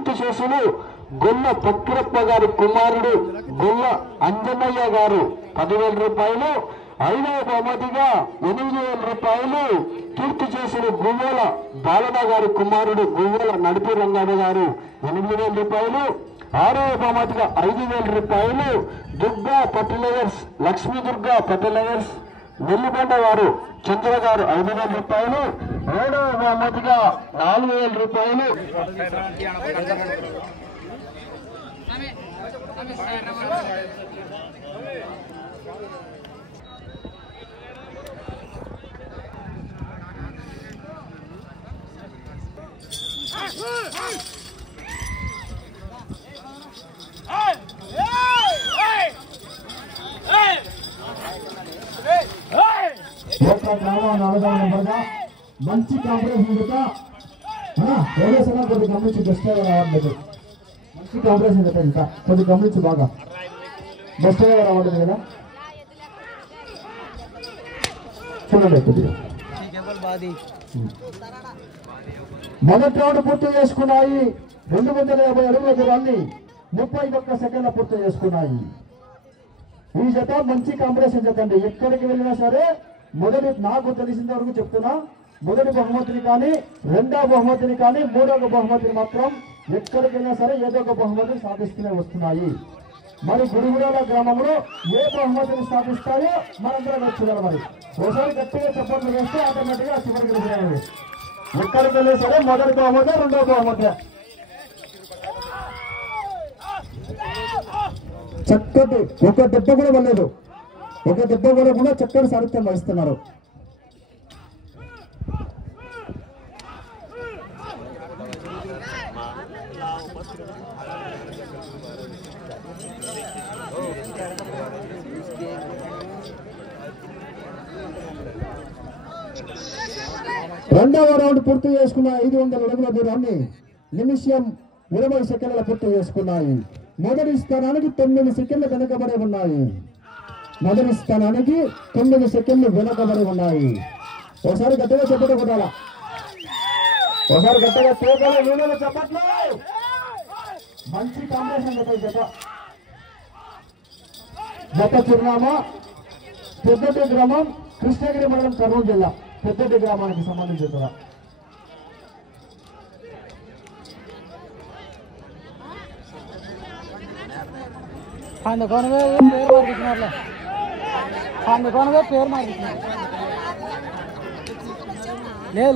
కీర్తి చేసులు గొల్ల పక్కిరప్ప గారి కుమారుడు గొల్ల అంజనయ్య గారు 10,000 రూపాయలు. 5వ బహుమతిగా 8,000 రూపాయలు కీర్తి చేసులు గువ్వల బాలన గారి కుమారుడు గువ్వల నడిపి రంగయ్య గారు 8,000 రూపాయలు. 6వ బహుమతిగా 5,000 రూపాయలు దుర్గా ఫర్టిలైజర్స్ లక్ష్మీ దుర్గా ఫర్టిలైజర్స్ నెల్లిబండ వారు చంద్ర గారు 5,000 రూపాయలు. 7వ బహుమతిగా 4,000 రూపాయలు మంచి కాంపిటీషన్ కొద్ది గమనించి బెస్ట్ రావట్లేదు. మంచి కాంపిటీషన్ ఇంకా కొద్ది గమనించి బాగా బెస్ట్ రావట్లేదు కదా చూడండి కొద్దిగా. మొదటి రౌండ్ పూర్తి చేసుకున్నాయి. 250 అడుగుల దూరాన్ని 31 సెకండ్ల పూర్తి చేసుకున్నాయి. ఈ జత మంచి కాంపిటీషన్ జత అండి. ఎక్కడికి వెళ్ళినా సరే నాకు తెలిసిన వరకు చెప్తున్నా, మొదటి బహుమతిని కానీ 2వ బహుమతిని కానీ 3వ బహుమతిని మాత్రం ఎక్కడికి వెళ్ళినా సరే ఏదో ఒక బహుమతిని సాధిస్తూనే వస్తున్నాయి. మరి గుడిగూడల గ్రామంలో ఏ బహుమతిని సాధిస్తాయో మనందరం చూడాలి. మరి ఒకసారి గట్టిగా చప్పట్లు వేస్తే ఆటోమేటిక్గా చివరికి వెళ్ళాలి. ఎక్కడికి వెళ్ళినా సరే మొదటి బహుమతి 2వ బహుమతి. చక్కటి ఒక దెబ్బ కూడా వెళ్ళలేదు, ఒక దెబ్బ కూడా చక్కటి సారథ్యం వహిస్తున్నారు. రెండవ రౌండ్ పూర్తి చేసుకున్న 500 అడుగుల దూరాన్ని నిమిషం 20 సెకండ్ల పూర్తి చేసుకున్నాయి. మొదటి స్థానానికి 9 సెకండ్లు వెనకబడి ఉన్నాయి. మొదటి స్థానానికి 9 సెకండ్లు వెనకబడి ఉన్నాయి. ఒకసారి గట్టిగా చెప్పట కొట్టాలా, ఒకసారి గట్టిగా తేగల వీడియోలో చెప్పట్లు. మంచి కాంపిటీషన్ జత చిరునామా పెద్దటి గ్రామం, కృష్ణగిరి మండలం, కర్నూలు జిల్లా. పెద్దటి గ్రామానికి సంబంధించిన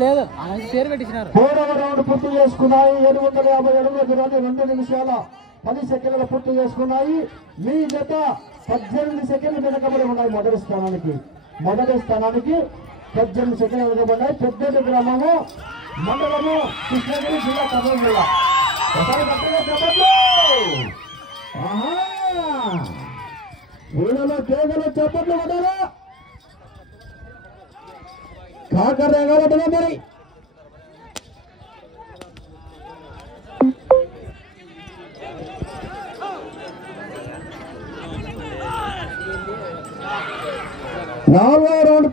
లేదు పేరు పెట్టించినారు. 3వ రౌండ్ పూర్తి చేసుకున్నాయి. 750 అడుగుల దూరాన్ని 2 నిమిషాల 10 సెకండ్లు పూర్తి చేసుకున్నాయి. మీ జత 18 సెకండ్లు వెనకబడి ఉన్నాయి. మొదటి స్థానానికి 18 సెకండ్లు వెనకబడ్డాయి. పెద్దటి గ్రామము, మండలము, కృష్ణగిరి జిల్లా, కర్నూలు జిల్లా. ఒకసారి గట్టిగా చెప్పండి. వీళ్ళలో కేవలం చెప్పట్లు పడ్డారా, కాకర్రేగా పడ్డా మరి. నాలుగో రౌండ్